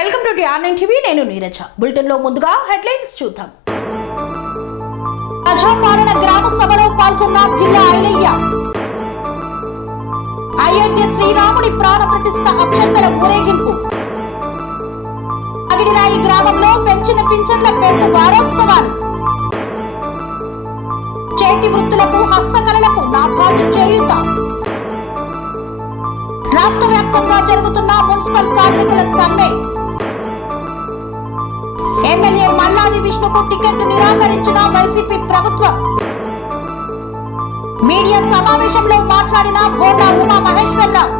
Welcome to టి9 TV. నేను Neeraja. Bulletin లో ముందుగా హెడ్లైన్స్ చూద్దాం. ప్రజాపాలన గ్రామ సభలో పాల్గొన్న భిల్లా ఐలయ్య. అయోధ్య శ్రీరాముడి ప్రాణ ప్రతిష్ఠ అక్షంతల ఊరేగింపు. అగిడిరాయి గ్రామంలో పెంచిన పింఛన్ల పెంపు వారోత్సవాలు. చేతి వృత్తులకు హస్తకళలకు నాబార్డు చేయూత. రాష్ట్ర వ్యాప్తంగా జరుగుతున్న మున్సిపల్ కార్మికుల సమ్మె. ఎమ్మెల్యే మల్లాది విష్ణుకు టికెట్ నిరాకరించిన వైసీపీ ప్రభుత్వం. మీడియా సమావేశంలో మాట్లాడిన బోర్డా ఉమా మహేశ్వరరావు.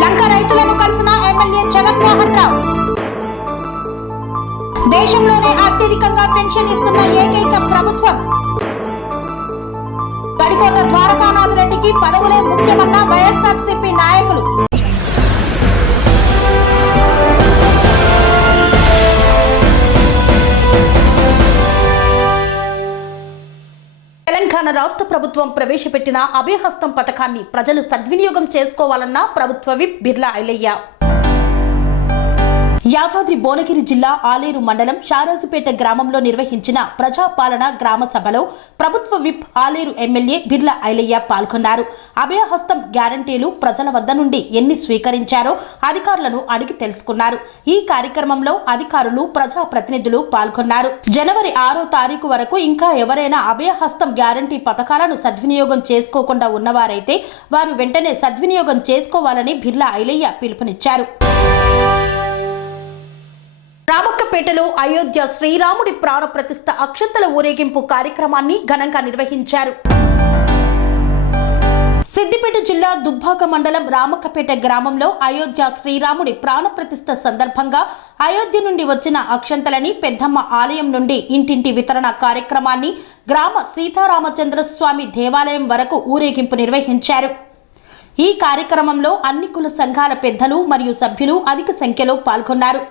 లంక రైతులను కలిసిన ఎమ్మెల్యే జగన్మోహన్ రావు. దేశంలోనే అత్యధికంగా పెన్షన్ ఇస్తున్న ఏకైక ప్రభుత్వం. గడికోట ద్వారకానాథ్ రెడ్డికి పదవులే ముఖ్యమన్న వైఎస్ఆర్సీపీ నాయకులు. తెలంగాణ రాష్ట్ర ప్రభుత్వం ప్రవేశపెట్టిన అభయహస్తం పథకాన్ని ప్రజలు సద్వినియోగం చేసుకోవాలన్న ప్రభుత్వ విప్ బిర్లా ఐలయ్య. యాదాద్రి భువనగిరి జిల్లా ఆలేరు మండలం షారాజుపేట గ్రామంలో నిర్వహించిన ప్రజాపాలన గ్రామ సభలో ప్రభుత్వ విప్ ఆలేరు ఎమ్మెల్యే బిర్లా ఐలయ్య పాల్గొన్నారు. అభయహస్తం గ్యారంటీలు ప్రజల వద్ద నుండి ఎన్ని స్వీకరించారో అధికారులను అడిగి తెలుసుకున్నారు. ఈ కార్యక్రమంలో అధికారులు ప్రజాప్రతినిధులు పాల్గొన్నారు. జనవరి 6వ తారీఖు వరకు ఇంకా ఎవరైనా అభయహస్తం గ్యారంటీ పథకాలను సద్వినియోగం చేసుకోకుండా ఉన్నవారైతే వారు వెంటనే సద్వినియోగం చేసుకోవాలని బిర్లా ఐలయ్య పిలుపునిచ్చారు. రామక్కపేటలో అయోధ్య శ్రీరాముడి ప్రాణ ప్రతిష్ఠ అక్షంతల ఊరేగింపు కార్యక్రమాన్ని ఘనంగా నిర్వహించారు. సిద్దిపేట జిల్లా దుబ్బాక మండలం రామక్కపేట గ్రామంలో అయోధ్య శ్రీరాముడి ప్రాణ ప్రతిష్ఠ సందర్భంగా అయోధ్య నుండి వచ్చిన అక్షంతలని పెద్దమ్మ ఆలయం నుండి ఇంటింటి వితరణ కార్యక్రమాన్ని గ్రామ సీతారామచంద్ర స్వామి దేవాలయం వరకు ఊరేగింపు నిర్వహించారు. ఈ కార్యక్రమంలో అన్ని కుల సంఘాల పెద్దలు మరియు సభ్యులు అధిక సంఖ్యలో పాల్గొన్నారు.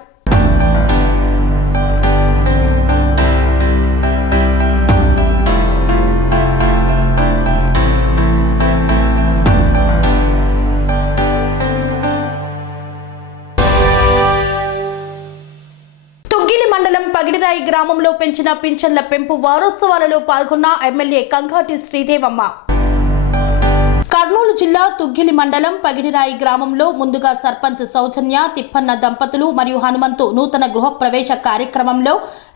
మండలం పగిడిరాయి గ్రామంలో పెంచిన పింఛన్ల పెంపు వారోత్సవాలలో పాల్గొన్న ఎమ్మెల్యే కంఘాటి శ్రీదేవమ్మ. కర్నూలు జిల్లా తుగ్గిలి మండలం పగిడిరాయి గ్రామంలో ముందుగా సర్పంచ్ సౌజన్య తిప్పన్న దంపతులు మరియు హనుమంతు నూతన గృహప్రవేశ కార్యక్రమంలో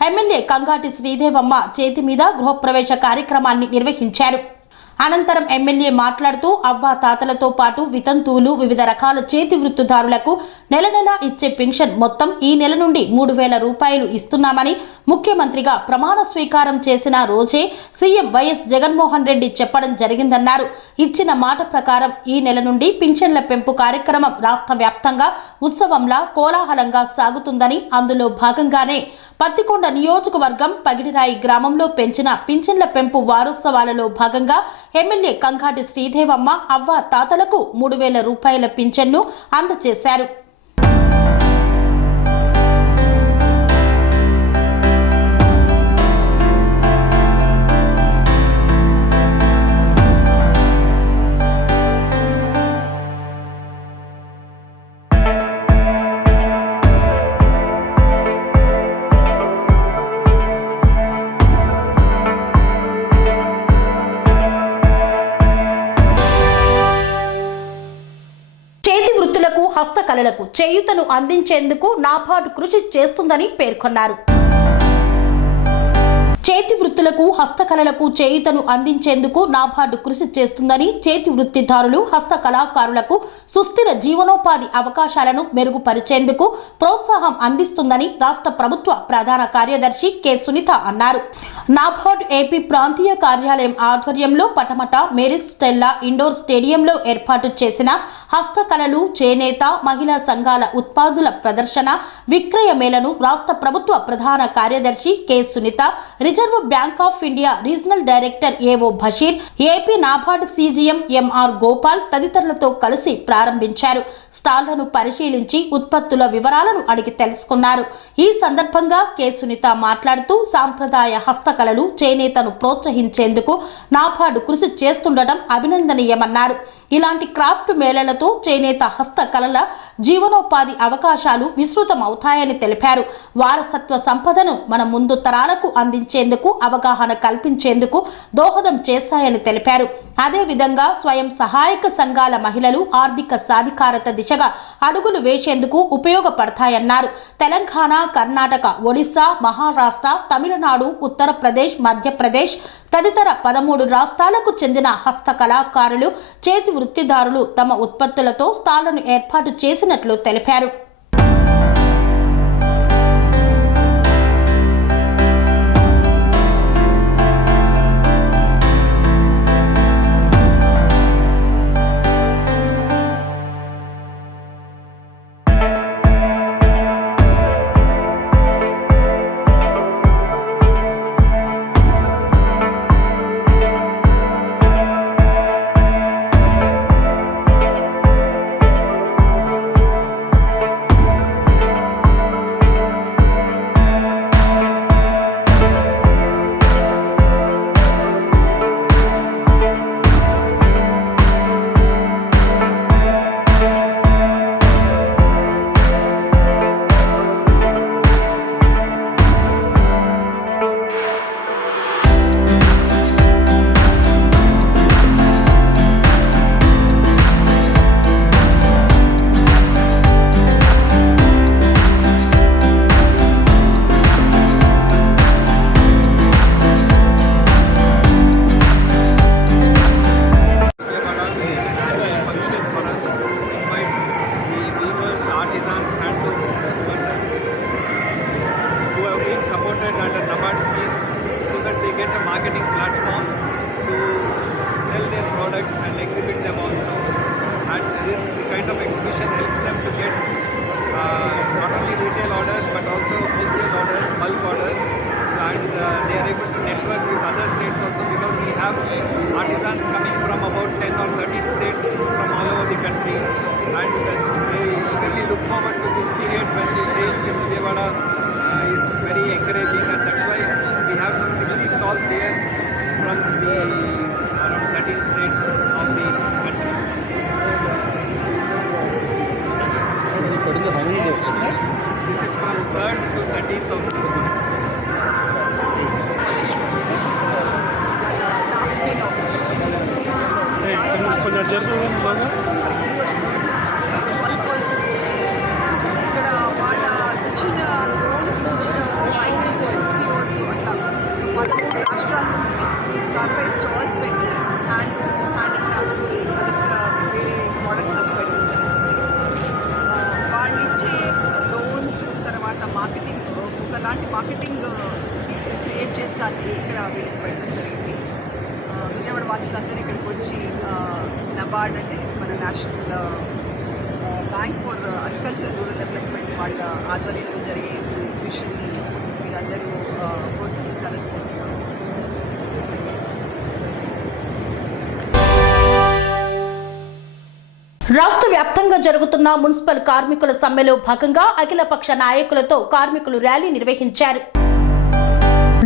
ఎమ్మెల్యే కంఘాటి శ్రీదేవమ్మ చేతి మీద గృహప్రవేశ కార్యక్రమాన్ని నిర్వహించారు. అనంతరం ఎమ్మెల్యే మాట్లాడుతూ అవ్వ తాతలతో పాటు వితంతువులు వివిధ రకాల చేతి వృత్తిదారులకు నెల నెలా ఇచ్చే పెన్షన్ మొత్తం ఈ నెల నుండి 3,000 రూపాయలు ఇస్తున్నామని ముఖ్యమంత్రిగా ప్రమాణ స్వీకారం చేసిన రోజే సీఎం వైఎస్ జగన్మోహన్ రెడ్డి చెప్పడం జరిగిందన్నారు. ఇచ్చిన మాట ప్రకారం ఈ నెల నుండి పింఛన్ల పెంపు కార్యక్రమం రాష్ట్ర వ్యాప్తంగా ఉత్సవంలా కోలాహలంగా సాగుతుందని, అందులో భాగంగానే పత్తికొండ నియోజకవర్గం పగిడిరాయి గ్రామంలో పెంచిన పింఛన్ల పెంపు వారోత్సవాలలో భాగంగా ఎమ్మెల్యే కంఘాటి శ్రీదేవమ్మ అవ్వ తాతలకు 3,000 రూపాయల పింఛన్ను అందజేశారు. హస్తకళలకు చేయూతను అందించేందుకు నాబార్డు కృషి చేస్తుందని పేర్కొన్నారు. చేతి వృత్తులకు హస్తకళలకు చేయూతను అందించేందుకు నాబార్డు కృషి చేస్తుందని, చేతి వృత్తిదారులు హస్తకళాకారులకు సుస్థిర జీవనోపాధి అవకాశాలను మెరుగుపరిచేందుకు ప్రోత్సాహం అందిస్తుందని రాష్ట్ర ప్రభుత్వ ప్రధాన కార్యదర్శి కె సునీత అన్నారు. నాబార్డు ఏపీ ప్రాంతీయ కార్యాలయం ఆధ్వర్యంలో పటమట మేరీస్ స్టెల్లా ఇండోర్ స్టేడియంలో ఏర్పాటు చేసిన హస్తకళలు, చేనేత, మహిళా సంఘాల ఉత్పాదుల ప్రదర్శన, విక్రయ మేళను రాష్ట్ర ప్రభుత్వ ప్రధాన కార్యదర్శి K Sunitha, Reserve Bank of India regional director AO Basheer, AP NABARD CGM MR Gopal తదితరులతో కలిసి ప్రారంభించారు. స్టాళ్లను పరిశీలించి ఉత్పత్తుల వివరాలను అడిగి తెలుసుకున్నారు. ఈ సందర్భంగా కె సునీత మాట్లాడుతూ సాంప్రదాయ హస్తకళలు, చేనేతను ప్రోత్సహించేందుకు నాబార్డు కృషి చేస్తుండటం అభినందనీయమన్నారు. ఇలాంటి క్రాఫ్ట్ మేళలతో చేనేత హస్తకళల జీవనోపాధి అవకాశాలు విస్తృతమవుతాయని తెలిపారు. వారసత్వ సంపదను మన ముందు తరాలకు అందించేందుకు అవగాహన కల్పించేందుకు దోహదం చేస్తాయని తెలిపారు. అదేవిధంగా స్వయం సహాయక సంఘాల మహిళలు ఆర్థిక సాధికారత దిశగా అడుగులు వేసేందుకు ఉపయోగపడతాయన్నారు. తెలంగాణ, కర్ణాటక, ఒడిశా, మహారాష్ట్ర, తమిళనాడు, ఉత్తరప్రదేశ్, మధ్యప్రదేశ్ తదితర 13 రాష్ట్రాలకు చెందిన హస్తకళాకారులు, చేతి వృత్తిదారులు తమ ఉత్పత్తులతో స్టాళ్లను ఏర్పాటు చేసినట్లు తెలిపారు. And exhibit them also, and this kind of exhibition helps them to get not only retail orders but also wholesale orders, bulk orders, and they are able to network with other states also, because we have artisans coming from about 10 or 13 states from all over the country, and they eagerly look forward to this period when the sales in Vijayawada is very encouraging, and that's why we have some 60 stalls here from the around 13 states of the country. This is from 3rd to 13th of this month. Corporate stalls పెట్టి handicrafts తదితర వేరే products అన్ని పెట్టించడం వాళ్ళు ఇచ్చే loans, తర్వాత marketing, ఒకలాంటి marketing create చేస్తానికి ఇక్కడ వీళ్ళకి పెట్టడం జరిగింది. విజయవాడ వాసులందరూ ఇక్కడికి వచ్చి నబార్డ్ అంటే మన national bank for agriculture rural development వాళ్ళ ఆధ్వర్యంలో జరిగే ఎగ్జిబిషన్ని మీరందరూ ప్రోత్సహించాలని కోరుతున్నాను. రాష్ట్ర వ్యాప్తంగా జరుగుతున్న మున్సిపల్ కార్మికుల సమ్మెలో భాగంగా అఖిలపక్ష నాయకులతో కార్మికులు ర్యాలీ నిర్వహించారు.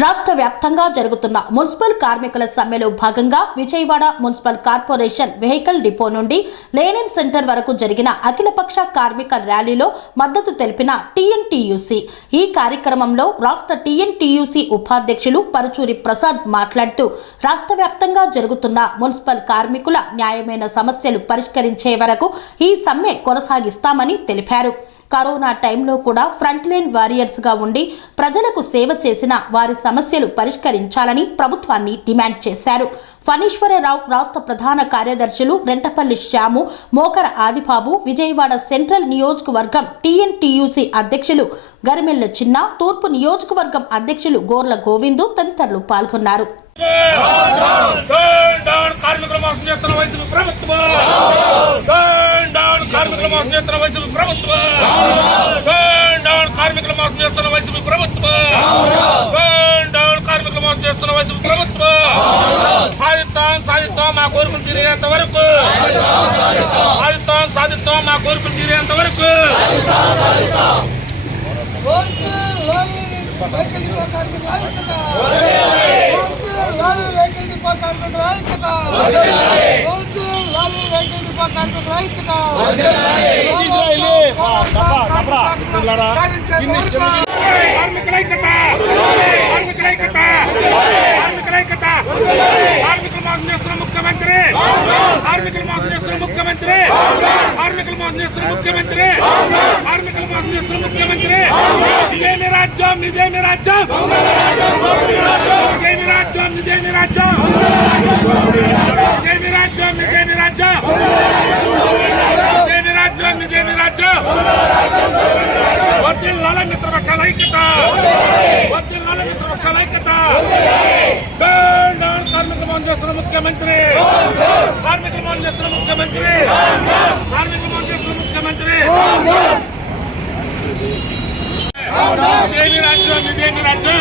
రాష్ట్ర వ్యాప్తంగా జరుగుతున్న మున్సిపల్ కార్మికుల సమ్మెలో భాగంగా Vijayawada municipal corporation vehicle depot నుండి లేనిన్ సెంటర్ వరకు జరిగిన అఖిలపక్ష కార్మిక ర్యాలీలో మద్దతు తెలిపిన టీఎన్టీయూసీ. ఈ కార్యక్రమంలో రాష్ట్ర టీఎన్టీయూసీ ఉపాధ్యక్షులు పరుచూరి ప్రసాద్ మాట్లాడుతూ రాష్ట్ర వ్యాప్తంగా జరుగుతున్న మున్సిపల్ కార్మికుల న్యాయమైన సమస్యలు పరిష్కరించే వరకు ఈ సమ్మె కొనసాగిస్తామని తెలిపారు. కరోనా టైంలో కూడా ఫ్రంట్ లైన్ వారియర్స్ గా ఉండి ప్రజలకు సేవ చేసిన వారి సమస్యలు పరిష్కరించాలని ప్రభుత్వాన్ని డిమాండ్ చేశారు. ఫణీశ్వరరావు రాష్ట్ర ప్రధాన కార్యదర్శులు రెంటపల్లి శ్యాము, మోకర ఆదిబాబు, విజయవాడ సెంట్రల్ నియోజకవర్గం టీఎన్టీయూసీ అధ్యక్షులు గరిమెల్ల చిన్న, తూర్పు నియోజకవర్గం అధ్యక్షులు గోర్ల గోవిందు తదితరులు పాల్గొన్నారు. సాధిస్తాం మా కోరికలు తీరేంత వరకు, సాధిస్తాం మా కోరికలు తీరేంత వరకు. వెహికల్ డిపో కార్మికుల ఐక్యత. కార్మికుల ఐక్యత కార్మికుల ఐక్యత కార్మికుల ఐక్యత కార్మికుల ఐక్యత కార్మికుల మాకు చేస్తున్న ముఖ్యమంత్రి కార్మికుల మాకు చేస్తున్న ముఖ్యమంత్రి కార్మికుల మాకు చేస్తున్న ముఖ్యమంత్రి కార్మికుల మాకు చేస్తున్న ముఖ్యమంత్రి ఇదేమి రాజ్యం ఇదేమి రాజ్యం ఇదేమి రాజ్యం ఇదేమి రాజ్యం ఇదేమి రాజ్యం ఇదేమి రాజ్యం ఇదేమి రాజ్యం ఇదేమి రాజ్యం వర్ధిల్లాలి మిత్రపక్షాల ఐక్యత వర్ధిల్లాలి మిత్రపక్షాల ఐక్యత కార్మికుల మాకు చేస్తున్న ముఖ్యమంత్రి కార్మికుల మాకు చేస్తున్న ముఖ్యమంత్రి కార్మికుల మాకు చేస్తున్న ముఖ్యమంత్రి ఇదేమి రాజ్యం ఇదేమి రాజ్యం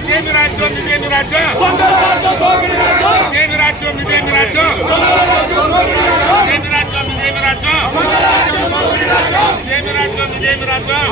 ఇదేమి రాజ్యం ఇదేమి రాజ్యం ఇదేమి రాజ్యం ఇదేమి రాజ్యం ఇదేమి రాజ్యం ఇదేమి రాజ్యం ఇదేమి రాజ్యం ఇదేమి రాజ్యం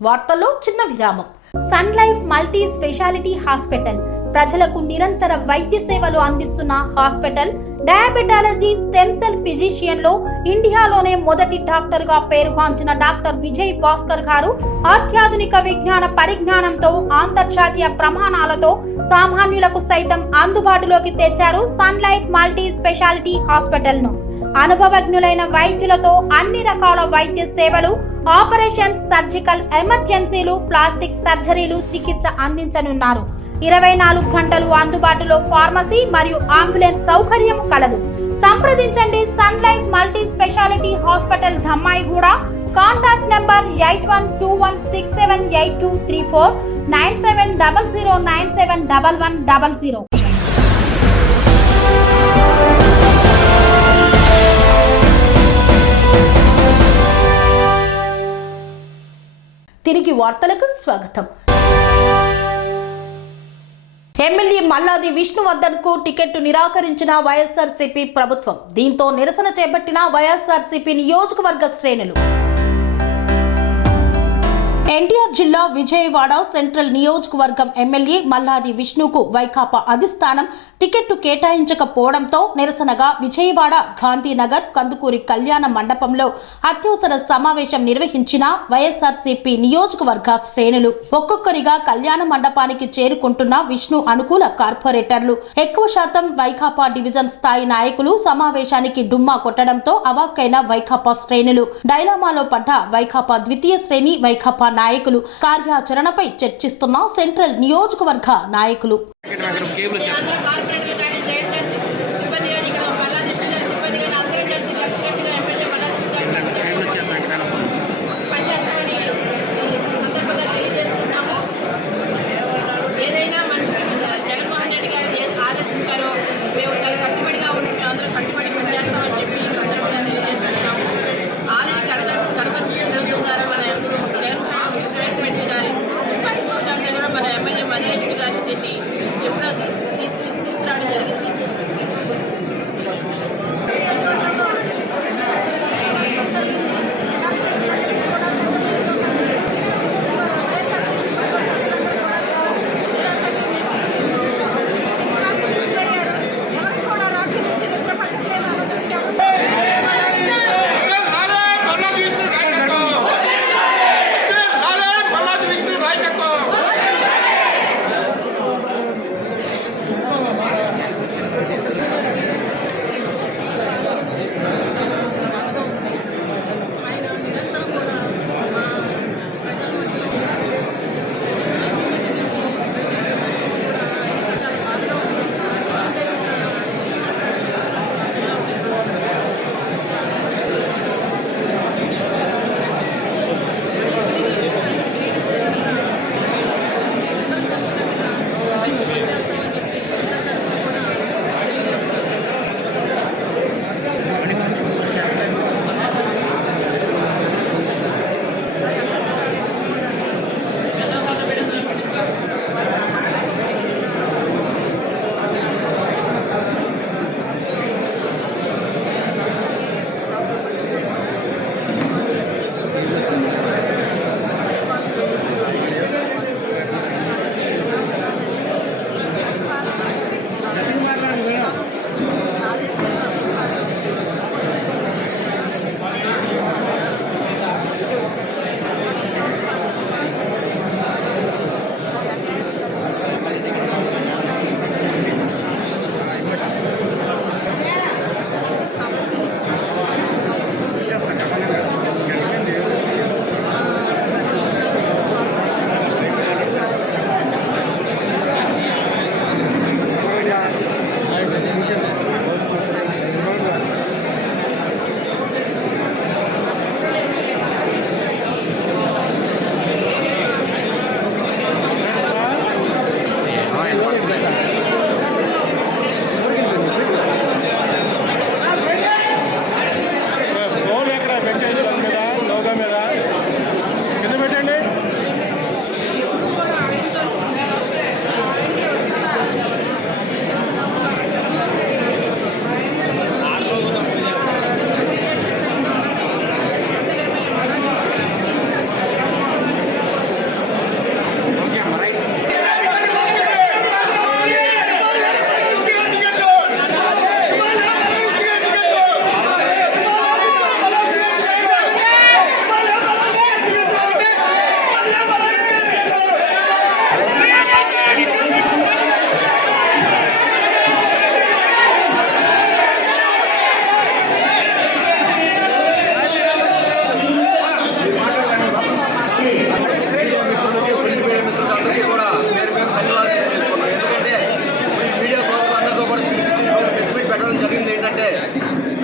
వార్తల్లో చిన్న విరామం. Sun Life multi speciality hospital ప్రజలకు నిరంతర వైద్య సేవలు అందిస్తున్న hospital. Diabetology, stem cell physician లో ఇండియాలోనే మొదటి డాక్టర్ గా పేరుగాంచిన డాక్టర్ విజయ్ భాస్కర్ గారు అత్యాధునిక విజ్ఞాన పరిజ్ఞానంతో అంతర్జాతీయ ప్రమాణాలతో సామాన్యులకు సైతం అందుబాటులోకి తెచ్చారు Sun Life multi speciality hospital ను. అనుభవజ్ఞులైన వైద్యులతో అన్ని రకాల వైద్య సేవలు, ఆపరేషన్స్, సర్జికల్ ఎమర్జెన్సీలు, ప్లాస్టిక్ సర్జరీలు, చికిత్స అందించనున్నారు. 24 గంటలు అందుబాటులో ఫార్మసీ మరియు అంబులెన్స్ సౌకర్యం కలదు. సంప్రదించండి Sun Life multi speciality hospital, Dammaiguda. Contact number 8121678234 9700971100. తిరిగి వార్తలకు స్వాగతం. ఎమ్మెల్యే మల్లాది విష్ణువర్ధన్ కు టికెట్ నిరాకరించిన వైఎస్ఆర్సీపీ ప్రభుత్వం. దీంతో నిరసన చేపట్టిన వైఎస్ఆర్సీపీ నియోజకవర్గ శ్రేణులు. ఎన్టీఆర్ జిల్లా విజయవాడ సెంట్రల్ నియోజకవర్గం ఎమ్మెల్యే మల్లాది విష్ణుకు వైకాపా అధిష్టానం టికెట్ కేటాయించకపోవడంతో నిరసనగా విజయవాడ గాంధీనగర్ కందుకూరి కళ్యాణ మండపంలో అత్యవసర సమావేశం నిర్వహించిన వైఎస్ఆర్సీపీ నియోజకవర్గ శ్రేణులు. ఒక్కొక్కరిగా కళ్యాణ మండపానికి చేరుకుంటున్న విష్ణు అనుకూల కార్పొరేటర్లు, ఎక్కువ శాతం వైకాపా డివిజన్ స్థాయి నాయకులు సమావేశానికి డుమ్మా కొట్టడంతో అవాక్కైన వైకాపా శ్రేణులు. డైలామాలో పడ్డ వైకాపా ద్వితీయ శ్రేణి వైకాపా నాయకులు, కార్యాచరణపై చర్చిస్తున్న సెంట్రల్ నియోజకవర్గ నాయకులు. తీసుకురావడం జరిగింది.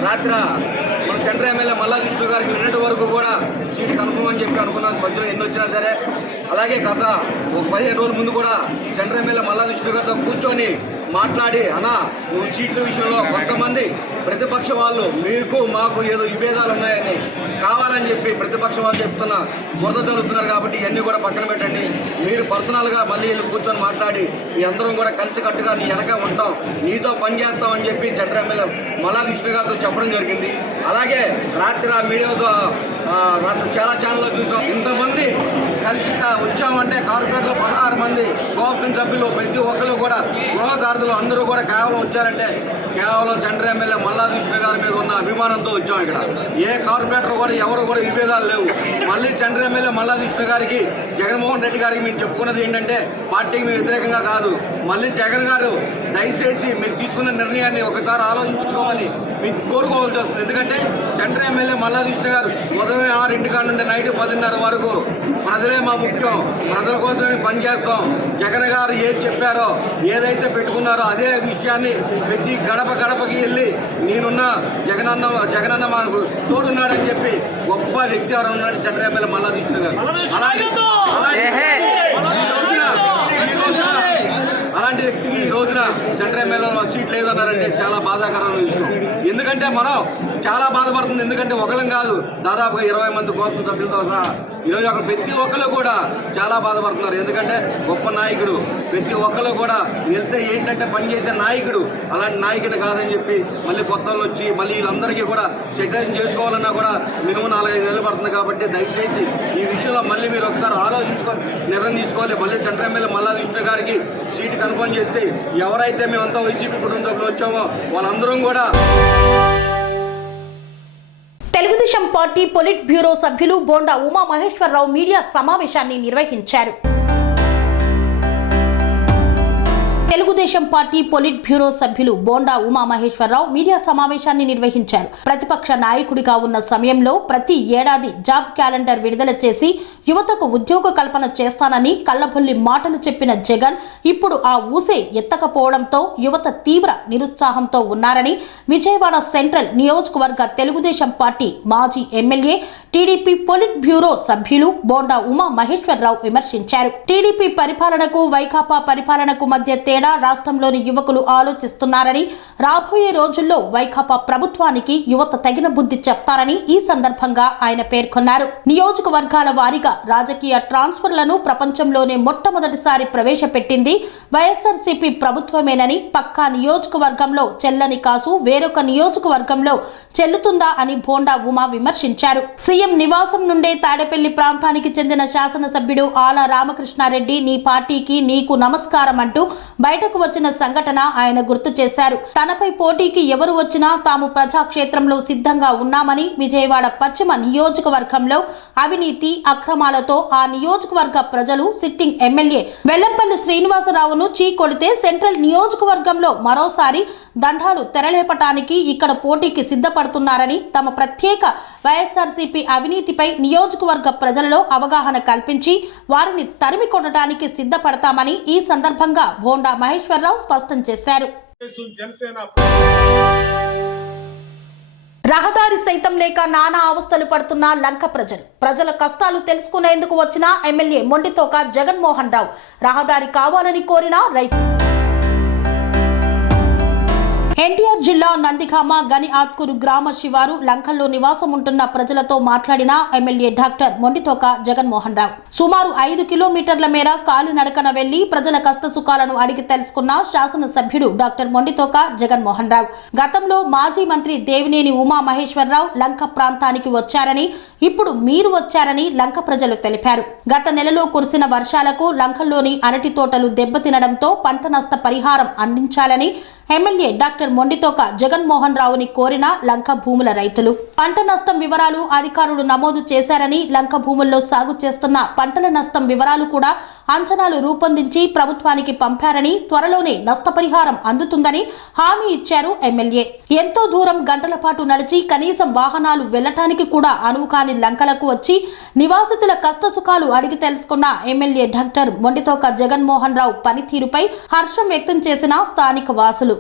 రాత్రి మన సెంట్రల్ ఎమ్మెల్యే మల్లాది విష్ణు గారికి నిన్నటి వరకు కూడా సీటు కన్ఫర్మ్ అని చెప్పి అనుకున్నాం. మధ్యలో ఎన్ని వచ్చినా సరే. అలాగే గత ఒక 15 రోజుల ముందు కూడా సెంట్రల్ ఎమ్మెల్యే మల్లాది విష్ణు గారితో కూర్చొని మాట్లాడి, అన్నా నువ్వు సీట్ల విషయంలో కొంతమంది ప్రతిపక్ష వాళ్ళు మీకు మాకు ఏదో విభేదాలు ఉన్నాయని కావాలని చెప్పి ప్రతిపక్ష వాళ్ళు చెప్తున్నా బురద చదువుతున్నారు కాబట్టి ఇవన్నీ కూడా పక్కన పెట్టండి, మీరు పర్సనల్గా మళ్ళీ వీళ్ళు కూర్చొని మాట్లాడి మీ అందరం కూడా కలిసికట్టుగా నీ వెనక ఉంటాం, నీతో పనిచేస్తామని చెప్పి సెంట్రల్ ఎమ్మెల్యే మల్లాది విష్ణు గారితో చెప్పడం జరిగింది. అలాగే రాత్రి ఆ మీడియాతో రాత్రి చాలా ఛానల్లో చూసాం. ఇంతమంది కలిసి వచ్చామంటే కార్పొరేటర్లు 16 మంది, కోఆపరేటివ్ సభ్యులు, ప్రతి ఒక్కరు కూడా గృహ సారథులు అందరూ కూడా కేవలం వచ్చారంటే కేవలం సెంట్రల్ ఎమ్మెల్యే మల్లాది విష్ణు గారి మీద ఉన్న అభిమానంతో వచ్చాం. ఇక్కడ ఏ కార్పొరేటర్ కూడా ఎవరు కూడా విభేదాలు లేవు. మళ్ళీ సెంట్రల్ ఎమ్మెల్యే మల్లాది విష్ణు గారికి జగన్మోహన్ రెడ్డి గారికి మేము చెప్పుకున్నది ఏంటంటే పార్టీకి మేము వ్యతిరేకంగా కాదు, మళ్ళీ జగన్ గారు దయచేసి మీరు తీసుకున్న నిర్ణయాన్ని ఒకసారి ఆలోచించుకోమని మీకు కోరుకోవాల్సి వస్తుంది. ఎందుకంటే సెంట్రల్ ఎమ్మెల్యే మల్లాది విష్ణు గారు ఉదయం 6 నుండి నైట్ 10:30 వరకు ప్రజలే మా ముఖ్యం, ప్రజల కోసమే పనిచేస్తాం, జగన్ గారు ఏది చెప్పారో ఏదైతే పెట్టుకున్నారో అదే విషయాన్ని ప్రతి గడపకి వెళ్ళి నేనున్న జగనన్న మాకు తోడున్నాడని చెప్పి గొప్ప వ్యక్తి ఎవరు ఉన్నాడు సెంట్రల్ ఎమ్మెల్యే మల్లాది విష్ణు గారు. అలాంటి వ్యక్తికి ఈ రోజున సెంట్రల్ ఎమ్మెల్యేలో సీట్ లేదన్నారంటే చాలా బాధాకరమైన విషయం. ఎందుకంటే మనం చాలా బాధపడుతుంది. ఎందుకంటే ఒకళ్ళం కాదు, దాదాపుగా 20 మంది కోఆపరేటివ్ సభ్యులతో సహా ఈరోజు అక్కడ ప్రతి ఒక్కరు కూడా చాలా బాధపడుతున్నారు. ఎందుకంటే గొప్ప నాయకుడు, ప్రతి ఒక్కరు కూడా వెళ్తే ఏంటంటే పనిచేసే నాయకుడు, అలాంటి నాయకుడు కాదని చెప్పి మళ్ళీ కొత్త వాళ్ళు వచ్చి మళ్ళీ వీళ్ళందరికీ కూడా సెటిల్ చేసుకోవాలన్నా కూడా మినిమం 4-5 నెలలు పడుతుంది. కాబట్టి దయచేసి ఈ విషయంలో మళ్ళీ మీరు ఒకసారి ఆలోచించుకొని నిర్ణయం తీసుకోవాలి. మళ్ళీ సెంట్రల్ ఎమ్మెల్యే మల్లాది విష్ణు గారికి సీటు కన్ఫర్మ్ చేస్తే ఎవరైతే మేమంతా వైసీపీ కుటుంబ సభ్యులు వచ్చామో వాళ్ళందరం కూడా. తెలుగుదేశం పార్టీ పొలిట్ బ్యూరో సభ్యులు బోండా ఉమా మహేశ్వరరావు మీడియా సమావేశాన్ని నిర్వహించారు. తెలుగుదేశం పార్టీ పొలిట్ బ్యూరో సభ్యులు బోండా ఉమా మహేశ్వరరావు మీడియా సమావేశాన్ని నిర్వహించారు. ప్రతిపక్ష నాయకుడిగా ఉన్న సమయంలో ప్రతి ఏడాది జాబ్ క్యాలెండర్ విడుదల చేసి యువతకు ఉద్యోగ కల్పన చేస్తానని కల్లబొల్లి మాటలు చెప్పిన జగన్ ఇప్పుడు ఆ ఊసే ఎత్తకపోవడంతో యువత తీవ్ర నిరుత్సాహంతో ఉన్నారని విజయవాడ సెంట్రల్ నియోజకవర్గ తెలుగుదేశం పార్టీ మాజీ ఎమ్మెల్యే టీడీపీ పొలిట్ బ్యూరో సభ్యులు బోండా ఉమా మహేశ్వరరావు విమర్శించారు. టీడీపీ పరిపాలనకు వైకాపా పరిపాలనకు మధ్య తేడా రాష్ట్రంలోని యువకులు ఆలోచిస్తున్నారని, రాబోయే రోజుల్లో వైకాపా ప్రభుత్వానికి యువత తగిన బుద్ధి చెప్తారని ఈ సందర్భంగా ఆయన పేర్కొన్నారు. నియోజకవర్గాల వారీగా రాజకీయ ట్రాన్స్ఫర్లను ప్రపంచంలోనే మొట్టమొదటిసారి ప్రవేశపెట్టింది వైఎస్ఆర్సీపీ ప్రభుత్వమేనని, పక్కా నియోజకవర్గంలో చెల్లని కాసు వేరొక నియోజకవర్గంలో చెల్లుతుందా అని బోండా ఉమా విమర్శించారు. సీఎం నివాసం నుండే తాడేపల్లి ప్రాంతానికి చెందిన శాసనసభ్యుడు ఆలా రామకృష్ణారెడ్డి నీ పార్టీకి నీకు నమస్కారం అంటూ బయటకు వచ్చిన సంఘటన ఆయన గుర్తు చేశారు. తనపై పోటీకి ఎవరు వచ్చినా తాము ప్రజాక్షేత్రంలో సిద్ధంగా ఉన్నామని, విజయవాడ పశ్చిమ నియోజకవర్గంలో అవినీతి అక్రమాలతో ఆ నియోజకవర్గ ప్రజలు సిట్టింగ్ ఎమ్మెల్యే వెల్లంపల్లి శ్రీనివాసరావును చీకొడితే సెంట్రల్ నియోజకవర్గంలో మరోసారి దండాలు తెరలేపటానికి ఇక్కడ పోటీకి సిద్ధపడుతున్నారని, తమ ప్రత్యేక వైఎస్ఆర్సీపీ అవినీతిపై నియోజకవర్గ ప్రజలలో అవగాహన కల్పించి వారిని తరిమి కొట్టడానికి సిద్ధపడతామని ఈ సందర్భంగా బోండా మహేశ్వరరావు స్పష్టం చేశారు. రహదారి సైతం లేక నానా అవస్థలు పడుతున్న లంక ప్రజల కష్టాలు తెలుసుకునేందుకు వచ్చిన ఎమ్మెల్యే మొండితోక జగన్మోహన్ రావు రహదారి కావాలని కోరిన రైతు. ఎన్టీఆర్ జిల్లా నందిగామ గని ఆత్కూరు గ్రామ శివారు లంకల్లో నివాసం ఉంటున్న ప్రజలతో మాట్లాడిన ఎమ్మెల్యే డాక్టర్ మొండితోక జగన్మోహన్ రావు. సుమారు 5 కిలోమీటర్ల మేర కాలినడకన వెళ్లి ప్రజల కష్టసుఖాలను అడిగి తెలుసుకున్న శాసనసభ్యుడు డాక్టర్ మొండితోక జగన్మోహన్ రావు. గతంలో మాజీ మంత్రి దేవినేని ఉమా మహేశ్వరరావు లంక ప్రాంతానికి వచ్చారని, ఇప్పుడు మీరు వచ్చారని లంక ప్రజలు తెలిపారు. గత నెలలో కురిసిన వర్షాలకు లంకల్లోని అరటి తోటలు దెబ్బతినడంతో పంట నష్ట పరిహారం అందించాలని ఎమ్మెల్యే డాక్టర్ మొండితోక జగన్మోహన్ రావుని కోరిన లంక భూముల రైతులు. పంట నష్టం వివరాలు అధికారులు నమోదు చేశారని, లంక భూముల్లో సాగు చేస్తున్న పంటల నష్టం వివరాలు కూడా అంచనాలు రూపొందించి ప్రభుత్వానికి పంపారని, త్వరలోనే నష్టపరిహారం అందుతుందని హామీ ఇచ్చారు ఎమ్మెల్యే. ఎంతో దూరం గంటల పాటు నడిచి కనీసం వాహనాలు వెళ్లటానికి కూడా అనువు కాని లంకలకు వచ్చి నివాసితుల కష్టసుఖాలు అడిగి తెలుసుకున్న ఎమ్మెల్యే డాక్టర్ మొండితోక జగన్మోహన్ రావు పనితీరుపై హర్షం వ్యక్తం చేసిన స్థానిక వాసులు.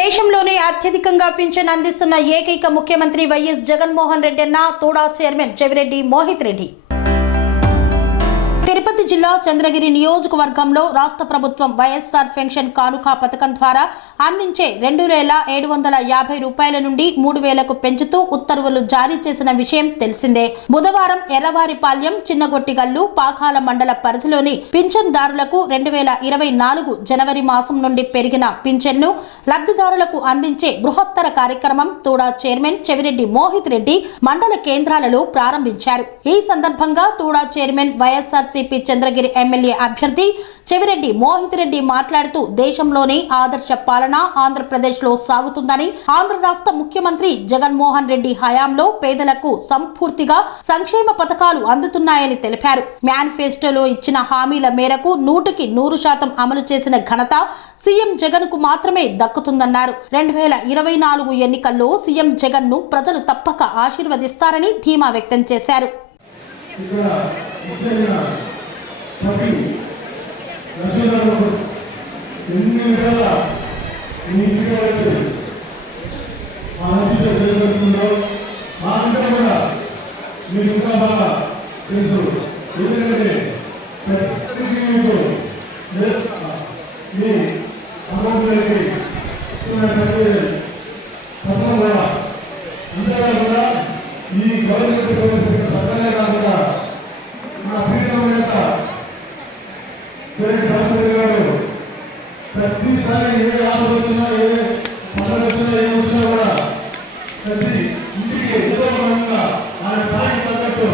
దేశంలోనే అత్యధికంగా పింఛన్ అందిస్తున్న ఏకైక ముఖ్యమంత్రి వైఎస్ జగన్మోహన్ రెడ్డి అన్న తోడా చైర్మన్ చెవిరెడ్డి మోహిత్ రెడ్డి. తిరుపతి జిల్లా చంద్రగిరి నియోజకవర్గంలో రాష్ట్ర ప్రభుత్వం వైఎస్ఆర్ పెన్షన్ కానుక పథకం ద్వారా అందించే 2,750 రూపాయల నుండి 3,000కు పెంచుతూ ఉత్తర్వులు జారీ చేసిన విషయం తెలిసిందే. బుధవారం ఎర్రవారిపాళ్యం, చిన్నగొట్టిగల్లు, పాకాల మండల పరిధిలోని పింఛన్దారులకు 2024 జనవరి మాసం నుండి పెరిగిన పింఛన్ను లబ్ధిదారులకు అందించే బృహత్తర కార్యక్రమం తోడా చైర్మన్ చెవిరెడ్డి మోహిత్ రెడ్డి మండల కేంద్రాలలో ప్రారంభించారు. ఈ సందర్భంగా తోడా చైర్మన్ వైఎస్ఆర్సీపీ చంద్రగిరి ఎమ్మెల్యే అభ్యర్థి చెవిరెడ్డి మోహిత్ రెడ్డి మాట్లాడుతూ దేశంలోనే ఆదర్శ పాలన ఆంధ్రప్రదేశ్ లో సాగుతుందని, ఆంధ్ర రాష్ట్ర ముఖ్యమంత్రి జగన్మోహన్ రెడ్డి హయాంలో పేదలకు సంపూర్తిగా సంక్షేమ పథకాలు అందుతున్నాయని తెలిపారు. మేనిఫెస్టోలో ఇచ్చిన హామీల మేరకు 100% అమలు చేసిన ఘనత సీఎం జగన్ కు మాత్రమే దక్కుతుందన్నారు. 2024 ఎన్నికల్లో సీఎం జగన్ ను ప్రజలు తప్పక ఆశీర్వదిస్తారని ధీమా వ్యక్తం చేశారు. ప్రతిసారి ఏ ఆలోచన ఏ పదవిన ఏమొచ్చినా కూడా ప్రతి ఇంటికి ఉద్యోగంగా ఆయన స్థాయికి తగ్గట్టు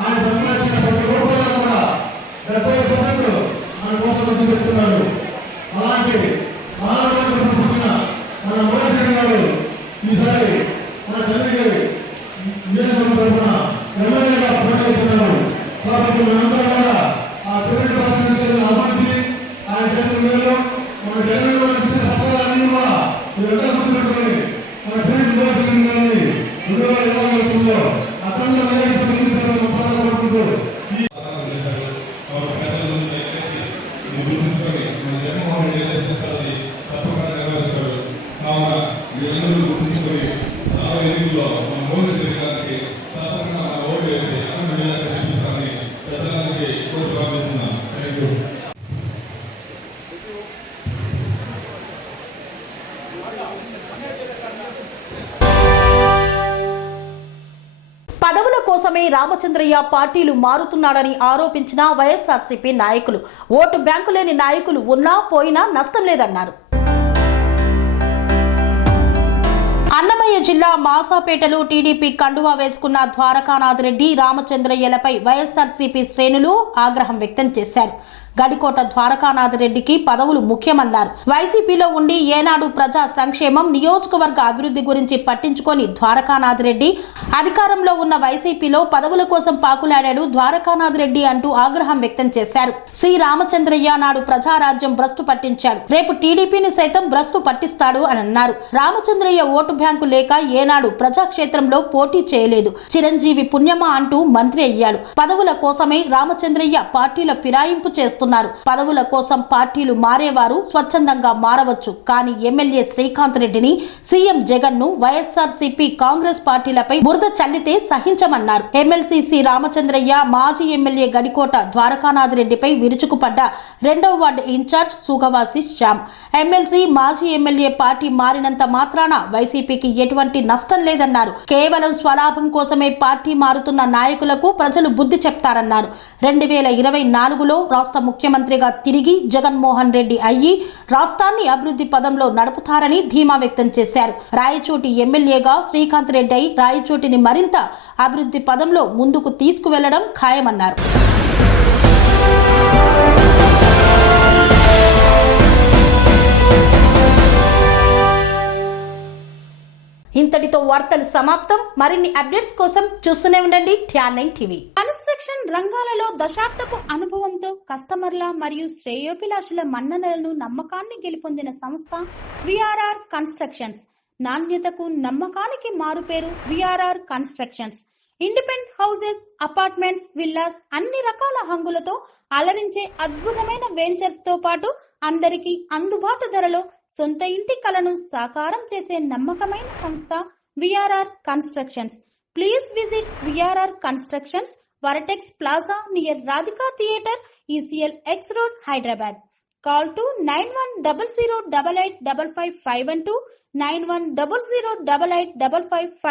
ఆయన సంపాదించిన ప్రతి రూపాయలు కూడా 70% ఆయన కోసం వచ్చి పెడుతున్నారు. అలాంటి ఆలోచన పుట్టిన మన మోదీ గారు ఈసారి మన చంద్రగిరి నియోజకవర్గం తరఫున ఎమ్మెల్యేగా పోటీస్తున్నారు. కాబట్టి మనందరం కూడా ఆ 90% అభివృద్ధి ఆయన చేతుల్లో మన జగన్లో ఇచ్చిన పథకాలన్నీ కూడా మీరందరూ గుర్తుపెట్టుకొని మన ఫ్రెండ్ కానీ 2025లో అఖండ పడుకుంటూ జగన్మోహన్ రెడ్డి తప్పకుండా నెరవేరుస్తారు. కావున మీరందరూ గుర్తుంచుకొని రాబోయే ఎన్నికల్లో మన మోదీ గారికి తప్పకుండా ఓటు వేసి అన్ని ప్రజలకి కోర్టు ప్రారంభిస్తున్నాం. Thank you. పదవుల కోసమే రామచంద్రయ్య పార్టీలు మారుతున్నాడని ఆరోపించిన వైఎస్ఆర్సీపీ నాయకులు, ఓటు బ్యాంకు లేని నాయకులు ఉన్నా పోయినా నష్టం లేదన్నారు. అన్నమయ్య జిల్లా మాసాపేటలో టీడీపీ కండువా వేసుకున్న ద్వారకానాథ్ రెడ్డి, రామచంద్రయ్యలపై వైఎస్ఆర్సీపీ శ్రేణులు ఆగ్రహం వ్యక్తం చేశారు. గడికోట ద్వారకానాథ్ రెడ్డికి పదవులు ముఖ్యమన్నారు. వైసీపీలో ఉండి ఏనాడు ప్రజా సంక్షేమం, నియోజకవర్గ అభివృద్ధి గురించి పట్టించుకొని ద్వారకానాథ్ రెడ్డి అధికారంలో ఉన్న వైసీపీలో పదవుల కోసం పాకులాడాడు ద్వారకానాథ్ రెడ్డి అంటూ ఆగ్రహం వ్యక్తం చేశారు. సి రామచంద్రయ్య నాడు ప్రజారాజ్యం భ్రష్టు పట్టించాడు, రేపు టీడీపీని సైతం భ్రష్టు పట్టిస్తాడు అని అన్నారు. రామచంద్రయ్య ఓటు బ్యాంకు లేక ఏనాడు ప్రజాక్షేత్రంలో పోటీ చేయలేదు, చిరంజీవి పుణ్యమా అంటూ మంత్రి అయ్యాడు. పదవుల కోసమే రామచంద్రయ్య పార్టీల ఫిరాయింపు చేస్తున్నారు. పదవుల కోసం పార్టీలు మారేవారు స్వచ్ఛందంగా మారవచ్చు, కానీ ఎమ్మెల్యే శ్రీకాంత్ రెడ్డిని, సీఎం జగన్ ను వైఎస్ఆర్సీపీ కాంగ్రెస్ పార్టీలపై బురద చల్లితే సహించమన్నారు. ఎమ్మెల్సీ సి రామచంద్రయ్య మాజీ ఎమ్మెల్యే గడికోట ద్వారకానాథ్ రెడ్డిపై విరుచుకుపడ్డ 2వ ward incharge Sugavasi Shyam, MLC మాజీ ఎమ్మెల్యే పార్టీ మారినంత మాత్రాన వైసీపీకి ఎటువంటి నష్టం లేదన్నారు. కేవలం స్వలాభం కోసమే పార్టీ మారుతున్న నాయకులకు ప్రజలు బుద్ధి చెప్తారన్నారు. 2024లో రాష్ట్ర ముఖ్యమంత్రిగా తిరిగి జగన్మోహన్ రెడ్డి అయ్యి రాష్ట్రాన్ని అభివృద్ధి పదంలో నడుపుతారని ధీమా వ్యక్తం చేశారు. రాయచోటి ఎమ్మెల్యేగా శ్రీకాంత్ రెడ్డి అయి రాయచోటిని మరింత అభివృద్ధి పదంలో ముందుకు తీసుకువెళ్లడం ఖాయమన్నారు. ఇంతటితో వార్తలు సమాప్తం. మరిన్ని అప్డేట్స్ కోసం చూస్తూనే ఉండండి TR9 టీవీ. కన్స్ట్రక్షన్ రంగాలలో దశాబ్దపు అనుభవంతో కస్టమర్ల మరియు శ్రేయోభిలాషుల మన్ననలను, నమ్మకాన్ని గెలుపొందిన సంస్థ విఆర్ఆర్ కన్స్ట్రక్షన్స్. నాణ్యతకు, నమ్మకానికి మారుపేరు VRR constructions. Independent houses, apartments, villas అన్ని రకాల హంగులతో అలరించే అద్భుతమైన వెంచర్స్ తో పాటు అందరికీ అందుబాటు ధరలో సొంత ఇంటి కలను సాకారం చేసే నమ్మకమైన సంస్థ VRR constructions. Please visit VRR constructions, Varatex Plaza near Radhika Theatre, ECL X Road, Hyderabad. Call to 9100885552, 91008855.